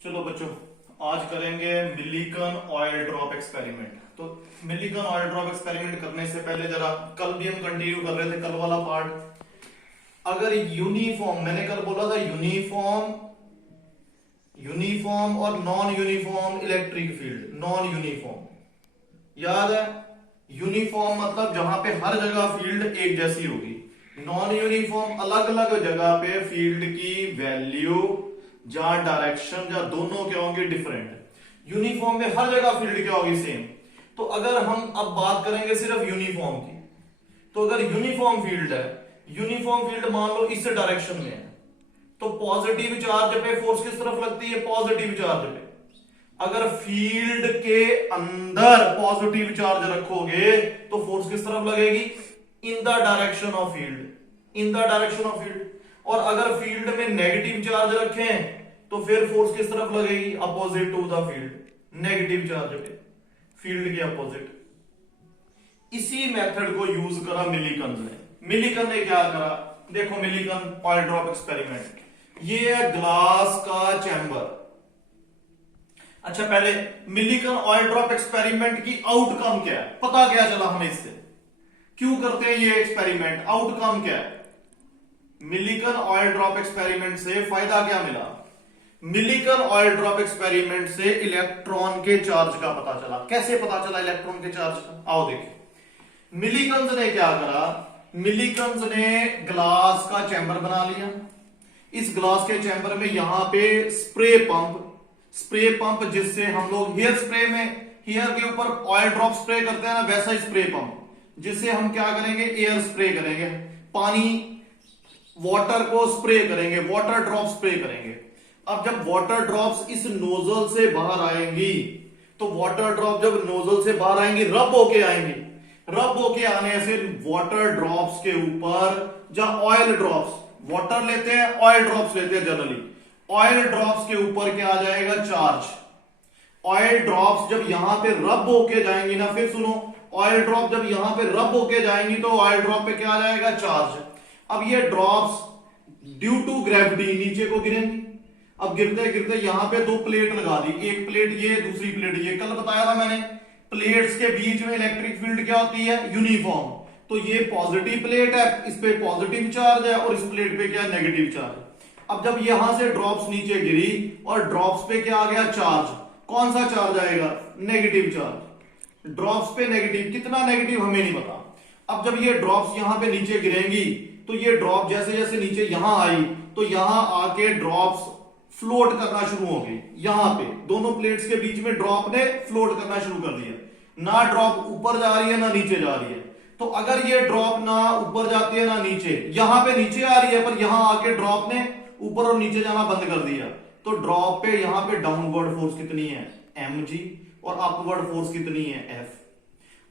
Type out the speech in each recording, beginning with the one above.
चलो बच्चों, आज करेंगे मिलीकन ऑयल ड्रॉप एक्सपेरिमेंट। तो मिलीकन ऑयल ड्रॉप एक्सपेरिमेंट करने से पहले जरा कल भी हम कंटिन्यू कर रहे थे कल वाला पार्ट। अगर यूनिफॉर्म, मैंने कल बोला था यूनिफॉर्म और non uniform electric field. Non uniform याद है, यूनिफॉर्म मतलब जहां पे हर जगह फील्ड एक जैसी होगी। नॉन यूनिफॉर्म अलग अलग जगह पे फील्ड की वैल्यू या डायरेक्शन या दोनों क्या होंगे, डिफरेंट। यूनिफॉर्म में हर जगह फील्ड क्या होगी, सेम। तो अगर हम अब बात करेंगे सिर्फ यूनिफॉर्म की, तो अगर यूनिफॉर्म फील्ड है, यूनिफॉर्म फील्ड मान लो इस डायरेक्शन में है, तो पॉजिटिव चार्ज पे फोर्स किस तरफ लगती है, पॉजिटिव चार्ज पे। अगर फील्ड के अंदर पॉजिटिव चार्ज रखोगे तो फोर्स किस तरफ लगेगी, in the direction of field, in the direction of field. और अगर फील्ड में नेगेटिव चार्ज रखें तो फिर फोर्स किस तरफ लगेगी, opposite to the field, negative charge पे, फील्ड के अपोजिट। इसी मेथड को यूज करा मिलीकन ने। मिलीकन ने क्या करा, देखो मिलीकन ऑयल ड्रॉप एक्सपेरिमेंट, ये है ग्लास का चैम्बर। अच्छा, पहले मिलीकन ऑयल ड्रॉप एक्सपेरिमेंट की आउटकम क्या है, पता क्या चला हमें इससे, क्यों करते हैं ये एक्सपेरिमेंट, आउटकम क्या है। मिलीकन ऑयल ड्रॉप एक्सपेरिमेंट से फायदा क्या मिला, मिलीकन ऑयल ड्रॉप एक्सपेरिमेंट से इलेक्ट्रॉन के चार्ज का पता चला। कैसे पता चला इलेक्ट्रॉन के चार्ज का, आओ देखिए। मिलीकन ने क्या करा, मिलीकन ने ग्लास का चैम्बर बना लिया। इस ग्लास के चैम्बर में यहां पे स्प्रे पंप जिससे हम लोग हेयर स्प्रे में हेयर के ऊपर ऑयल ड्रॉप स्प्रे करते हैं ना, वैसा स्प्रे पंप जिससे हम क्या करेंगे, एयर स्प्रे करेंगे, पानी वाटर को स्प्रे करेंगे, वाटर ड्रॉप स्प्रे करेंगे। अब जब वाटर ड्रॉप्स इस नोजल से बाहर आएंगी, तो वाटर ड्रॉप जब नोजल से बाहर आएंगी, रब होके आएंगी, रब होके आने से वाटर ड्रॉप्स के ऊपर या ऑयल ड्रॉप्स, वाटर लेते हैं ऑयल ड्रॉप्स लेते हैं जनरली, ऑयल ड्रॉप्स के ऊपर क्या आ जाएगा, चार्ज। ऑयल ड्रॉप्स जब यहां पे रब होके जाएंगी ना, फिर सुनो, ऑयल ड्रॉप जब यहां पे रब होके जाएंगी तो ऑयल ड्रॉप पे क्या आ जाएगा, चार्ज। अब ये ड्रॉप्स ड्यू टू ग्रेविटी नीचे को गिरेंगी। अब गिरते गिरते यहां पे दो प्लेट लगा दी, एक प्लेट ये, दूसरी प्लेट ये। कल बताया था मैंने, प्लेट्स के बीच में इलेक्ट्रिक फील्ड क्या होती है, यूनिफॉर्म। तो ये पॉजिटिव प्लेट है, इस पे पॉजिटिव चार्ज है और इस प्लेट पे क्या, नेगेटिव चार्ज। अब जब यहां से ड्रॉप्स नीचे गिरी और ड्रॉप्स पे क्या आ गया, चार्ज। कौन सा चार्ज आएगा, नेगेटिव चार्ज। ड्रॉप्स पे नेगेटिव, कितना नेगेटिव हमें नहीं पता। अब जब ये ड्रॉप्स यहां पे नीचे गिरेंगी तो ये ड्रॉप जैसे जैसे नीचे यहां आई तो यहां आके ड्रॉप्स फ्लोट करना शुरू हो गई। यहां पे दोनों प्लेट्स के बीच में ड्रॉप ने फ्लोट करना शुरू कर दिया, ना ड्रॉप ऊपर जा रही है ना नीचे जा रही है। तो अगर ये ड्रॉप ना ऊपर जाती है ना नीचे, यहां पे नीचे आ रही है पर यहां आके ड्रॉप ने ऊपर और नीचे जाना बंद कर दिया, तो ड्रॉप पे यहां पे डाउनवर्ड फोर्स कितनी है, mg, और अपवर्ड फोर्स कितनी है, f।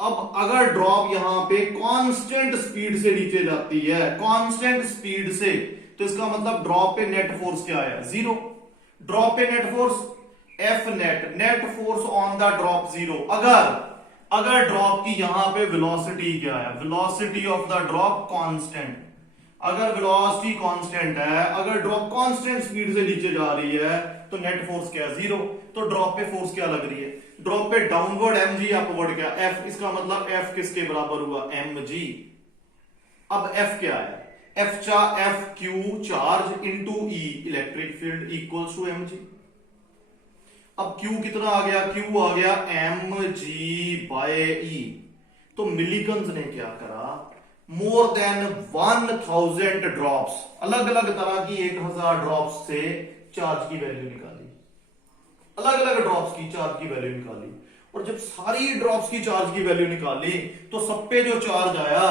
अब अगर ड्रॉप यहां पे कांस्टेंट स्पीड से नीचे जाती है, कांस्टेंट स्पीड से, तो इसका मतलब ड्रॉप पे नेट फोर्स क्या है, 0। ड्रॉप पे net force F net, net force on the drop 0। अगर ड्रॉप की यहां पे वेलोसिटी क्या है, velocity of the drop constant. अगर वेलोसिटी कांस्टेंट है, अगर ड्रॉप कांस्टेंट स्पीड से नीचे जा रही है तो नेट फोर्स क्या है, 0। तो ड्रॉप पे फोर्स क्या लग रही है, ड्रॉप पे डाउनवर्ड mg, अपवर्ड क्या, f। इसका मतलब f किसके बराबर हुआ, mg। अब f क्या है, f q charge into e electric field equals to mg। अब q कितना आ गया, q आ गया mg बाय e। तो मिलीकन ने क्या करा, मोर देन 1000 ड्रॉप्स, अलग अलग तरह की 1000 ड्रॉप्स से चार्ज की वैल्यू निकाली, अलग अलग ड्रॉप्स की चार्ज की वैल्यू निकाली। और जब सारी ड्रॉप्स की चार्ज की वैल्यू निकाली तो सब पे जो चार्ज आया,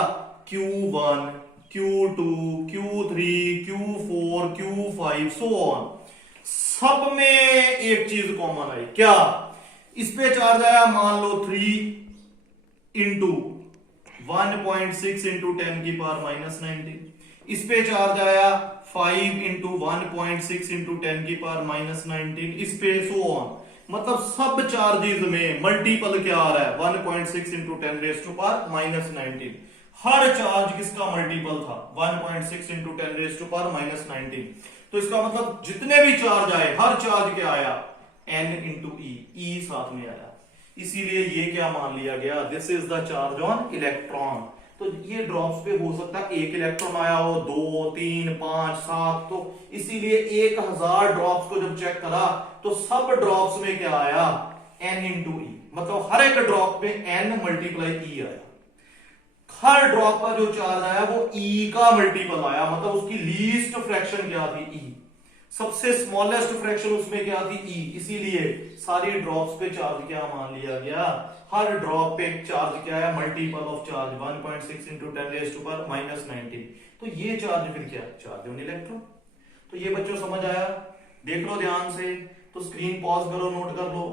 Q1, Q2, Q3, Q4, Q5 so on, सब में एक चीज कॉमन आई, क्या, इस पे चार्ज आया मान लो 3 इंटू 1.6 इंटू 10 की पावर माइनस 19। इस पे चार्ज आया 5 इंटू 1.6 इंटू 10 की पावर माइनस 19। इस पे सो ऑन, मतलब सब चार्जेस में मल्टीपल क्या आ रहा है, 1.6 into 10 raise to power minus 19। हर चार्ज किसका मल्टीपल था, 1.6 into 10 raise to power minus 19। तो इसका मतलब जितने भी चार्ज आए, हर चार्ज क्या आया, n इंटू ई साथ में आया। इसीलिए ये क्या मान लिया गया, this is the charge on electron. तो ये ड्रॉप्स पे हो सकता है एक इलेक्ट्रॉन आया हो, 2, 3, 5, 7, तो इसीलिए 1000 ड्रॉप्स को जब चेक करा तो सब ड्रॉप्स में क्या आया, n इंटू ई, मतलब हर एक ड्रॉप में n मल्टीप्लाई ई आया। हर ड्रॉप का जो चार्ज आया वो E का मल्टीपल आया, मतलब उसकी लीस्ट फ्रैक्शन क्या थी, E। सबसे स्मॉलेस्ट फ्रैक्शन उसमें क्या थी, E। इसीलिए सारी ड्रॉप्स पे चार्ज क्या मान लिया गया, हर ड्रॉप पे चार्ज क्या है, मल्टीपल ऑफ चार्ज 1.6 इंटू 10⁻⁻19। तो ये चार्ज फिर क्या, चार्ज ऑन इलेक्ट्रॉन। तो ये बच्चों समझ आया, देख लो ध्यान से। तो स्क्रीन पॉज करो, नोट कर लो।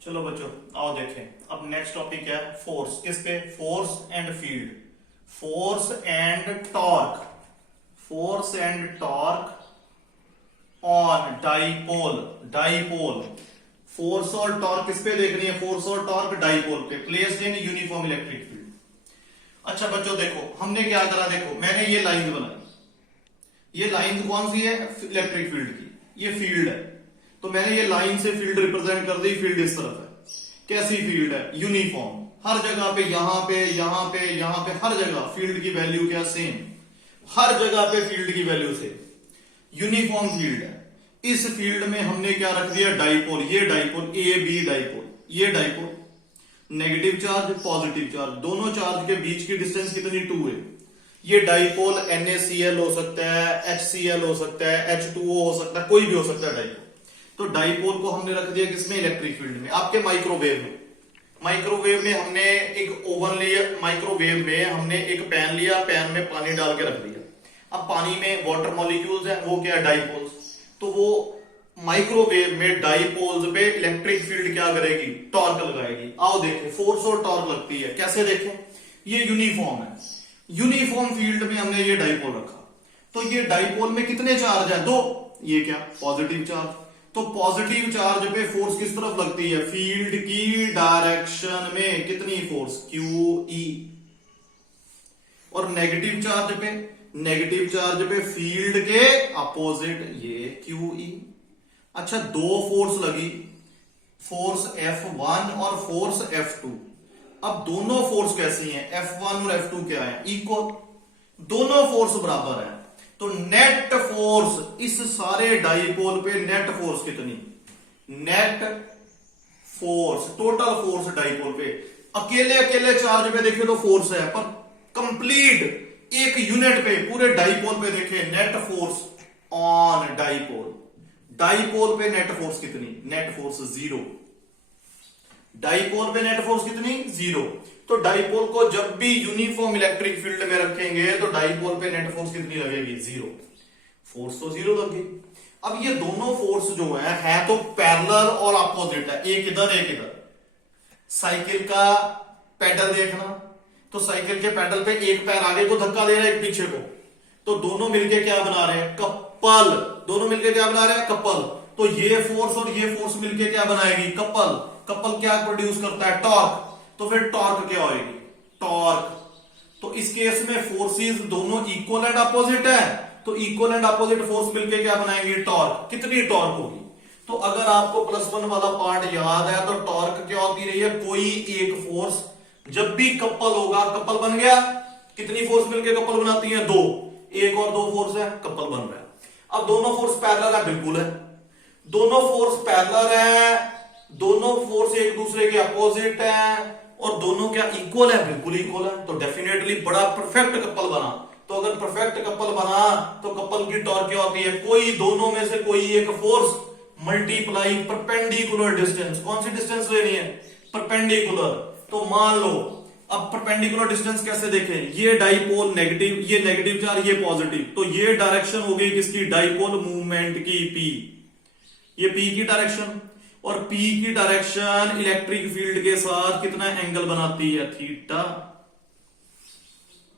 चलो बच्चों आओ देखें, अब नेक्स्ट टॉपिक है फोर्स। किस पे, force and field, force and torque, force and torque on dipole. Dipole, force और टॉर्क किस पे देखनी है, फोर्स और टॉर्क डाइपोल पे, placed in uniform electric field. अच्छा बच्चों देखो हमने क्या करा, देखो मैंने ये लाइन बनाई, ये लाइन कौन सी है, इलेक्ट्रिक फील्ड की, ये फील्ड है। तो मैंने ये लाइन से फील्ड रिप्रेजेंट कर दी, फील्ड इस तरफ है। कैसी फील्ड है, यूनिफॉर्म, हर जगह पे, यहां पे, यहां पे, यहां पे, हर जगह फील्ड की वैल्यू क्या, सेम, हर जगह पे फील्ड की वैल्यू सेम, यूनिफॉर्म फील्ड है। इस फील्ड में हमने क्या रख दिया, डाइपोल, ये डाइपोल, ए बी डाइपोल, ये dipole, negative charge positive charge, दोनों चार्ज के बीच की डिस्टेंस कितनी, 2 है। ये डाइपोल NaCl हो सकता है, HCl हो सकता है, H2O हो सकता है, कोई भी हो सकता है डाइपोल। तो डाइपोल को हमने रख दिया किसमें, इलेक्ट्रिक फील्ड में। आपके माइक्रोवेव में, माइक्रोवेव में हमने एक ओवन लिया, माइक्रोवेव में हमने एक पैन लिया, पैन में पानी डाल के रख दिया। अब पानी में वाटर मॉलिक्यूल्स हैं, वो क्या है, डाइपोल्स। तो वो माइक्रोवेव में डाइपोल्स पे इलेक्ट्रिक फील्ड क्या करेगी, टॉर्क लगाएगी। आओ देखें, फोर्स और टॉर्क लगती है, कैसे देखें, ये यूनिफॉर्म है, यूनिफॉर्म फील्ड में हमने ये डाइपोल रखा। तो ये डाइपोल में कितने चार्ज है, 2, ये क्या, पॉजिटिव चार्ज। तो पॉजिटिव चार्ज पे फोर्स किस तरफ लगती है, फील्ड की डायरेक्शन में, कितनी फोर्स, QE। और नेगेटिव चार्ज पे, नेगेटिव चार्ज पे फील्ड के अपोजिट, ये QE। अच्छा, 2 फोर्स लगी, फोर्स F1 और फोर्स F2। अब दोनों फोर्स कैसी हैं, F1 और F2 क्या है, इक्वल, दोनों फोर्स बराबर है। तो नेट फोर्स इस सारे डाइपोल पे, नेट फोर्स कितनी, net force, total force dipole पे, अकेले अकेले चार्ज पे देखे तो फोर्स है, पर कंप्लीट एक यूनिट पे, पूरे डाइपोल पे देखे, net force on dipole, dipole पे नेट फोर्स कितनी, नेट फोर्स 0। डाइपोल पे नेट फोर्स कितनी, 0। तो डाइपोल को जब भी यूनिफॉर्म इलेक्ट्रिक फील्ड में रखेंगे तो डाइपोल पे नेट फोर्स कितनी लगेगी, 0। फोर्स तो 0 लगी। अब ये दोनों फोर्स जो है तो पैरेलल और अपोजिट है, एक इधर एक इधर। साइकिल का पेडल देखना, तो साइकिल के पेडल पे एक पैर आगे को धक्का दे रहा है, एक पीछे को, तो दोनों मिलके क्या बना रहे हैं, कपल। दोनों मिलके क्या बना रहे हैं, कपल। तो ये फोर्स और ये फोर्स मिलके क्या बनाएगी, कपल। कपल क्या प्रोड्यूस करता है, टॉर्क। तो फिर टॉर्क क्या होगी, टॉर्क। तो इस केस में फोर्सेस दोनों इक्वल एंड अपोजिट है, तो इक्वल एंड अपोजिट फोर्स मिलके क्या बनाएंगे, टॉर्क। कितनी टॉर्क होगी, तो अगर आपको +1 वाला पार्ट याद है तो टॉर्क क्या होती रही है, कोई एक फोर्स जब भी कपल होगा, कपल बन गया, कितनी फोर्स मिलके कपल बनाती है, 2, एक और 2 फोर्स है, कपल बन रहा है। अब दोनों फोर्स पैरेलल है, बिल्कुल है, दोनों फोर्स पैरेलल है, दोनों फोर्स एक दूसरे के अपोजिट है, और दोनों क्या इक्वल है, बिल्कुल इक्वल है, तो डेफिनेटली बड़ा परफेक्ट कपल बना। तो अगर परफेक्ट कपल बना तो कपल की टॉर्क क्या होती है, कोई दोनों में से कोई एक फोर्स मल्टीप्लाई परपेंडिकुलर डिस्टेंस। कौन सी डिस्टेंस लेनी है, परपेंडिकुलर। तो मान लो अब परपेंडिकुलर डिस्टेंस कैसे देखें, ये डाइपोल नेगेटिव, ये नेगेटिव चार्ज, ये पॉजिटिव, तो ये डायरेक्शन हो गई किसकी, डाइपोल मूवमेंट की, P, ये P की डायरेक्शन। और P की डायरेक्शन इलेक्ट्रिक फील्ड के साथ कितना एंगल बनाती है, theta.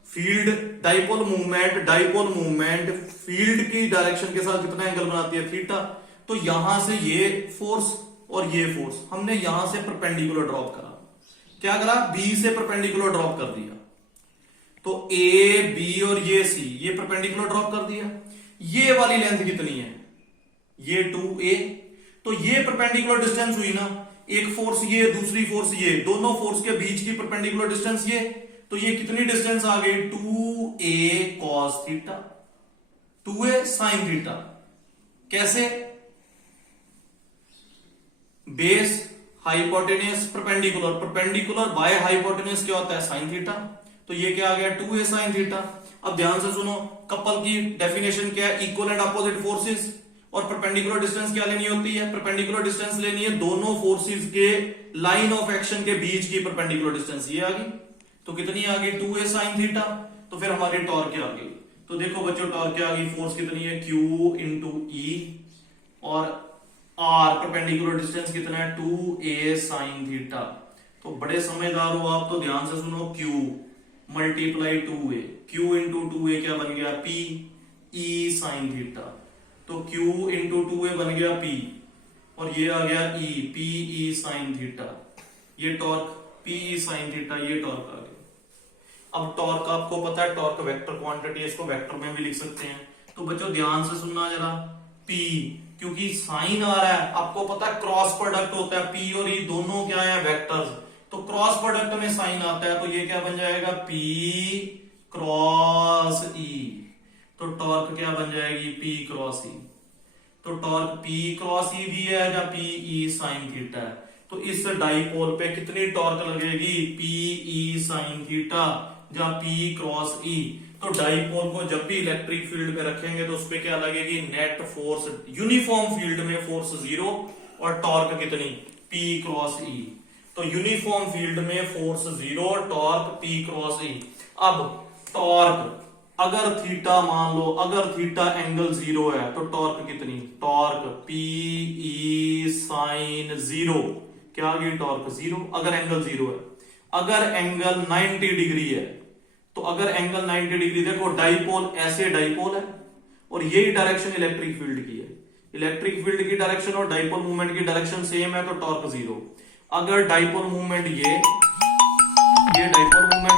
Field dipole movement field की डायरेक्शन के साथ कितना एंगल बनाती है, थीटा। तो यहां से ये फोर्स और ये फोर्स हमने यहां से परपेंडिकुलर ड्रॉप करा। क्या करा, B से परपेंडिकुलर ड्रॉप कर दिया। तो A, B और ये C ये परपेंडिकुलर ड्रॉप कर दिया। ये वाली लेंथ कितनी है, ये 2a, तो ये परपेंडिकुलर डिस्टेंस हुई ना, एक फोर्स ये दूसरी फोर्स ये, दोनों फोर्स के बीच की परपेंडिकुलर डिस्टेंस ये, तो ये कितनी डिस्टेंस आ गई 2a cos theta, 2a sin theta. कैसे, base hypotenuse perpendicular, perpendicular by hypotenuse क्या होता है sin थीटा, तो ये क्या आ गया 2a sin थीटा। अब ध्यान से सुनो, कपल की डेफिनेशन क्या है, इक्वल एंड अपोजिट फोर्सेस, और परपेंडिकुलर डिस्टेंस क्या लेनी होती है, परपेंडिकुलर डिस्टेंस लेनी है दोनों फोर्सेस के लाइन ऑफ एक्शन के बीच की परपेंडिकुलर डिस्टेंस, ये आ गई, तो कितनी आ गई 2a sin थीटा। तो फिर हमारी टॉर्क क्या आ गई, तो देखो बच्चों टॉर्क क्या आ गई, फोर्स कितनी है Q इंटू E, और R परपेंडिकुलर डिस्टेंस कितना है 2a sin थीटा। तो बड़े समझदार हो आप, तो ध्यान से सुनो, Q multiply 2a, Q into 2a क्या बन गया P E sin थीटा, तो Q इंटू 2a बन गया P, और ये आ गया E P E sin theta, ये torque P E sin theta, ये टॉर्क आ गया। अब टॉर्क आपको पता है, टॉर्क वेक्टर क्वांटिटी, इसको वेक्टर में भी लिख सकते हैं। तो बच्चों ध्यान से सुनना जरा, P क्योंकि साइन आ रहा है, आपको पता है क्रॉस प्रोडक्ट होता है, P और E दोनों क्या है वेक्टर्स, तो क्रॉस प्रोडक्ट में साइन आता है, तो ये क्या बन जाएगा P क्रॉस E, तो टॉर्क क्या बन जाएगी P क्रॉस E। तो टॉर्क P क्रॉस E भी है या P E sin थीटा है, तो इस डाइपोल पे कितनी टॉर्क लगेगी P E sin थीटा या P क्रॉस E। तो डाइपोल को जब भी इलेक्ट्रिक फील्ड पे रखेंगे तो उस पे क्या लगेगी, नेट फोर्स, यूनिफॉर्म फील्ड में फोर्स 0 और टॉर्क कितनी P क्रॉस E। तो यूनिफॉर्म फील्ड में force 0, torque P cross E। अब टॉर्क अगर थीटा मान लो, अगर थीटा एंगल 0 है तो टॉर्क कितनी, टॉर्क P E sin 0, क्या आ गई टॉर्क 0 अगर एंगल 0 है। अगर एंगल 90 डिग्री है, तो अगर एंगल 90 डिग्री, देखो डाइपोल ऐसे डाइपोल है और यही डायरेक्शन इलेक्ट्रिक फील्ड की है, इलेक्ट्रिक फील्ड की डायरेक्शन और डाइपोल मूवमेंट की डायरेक्शन सेम है, तो टॉर्क 0। अगर डाइपोल मूवमेंट ये डाइपोल मूवमेंट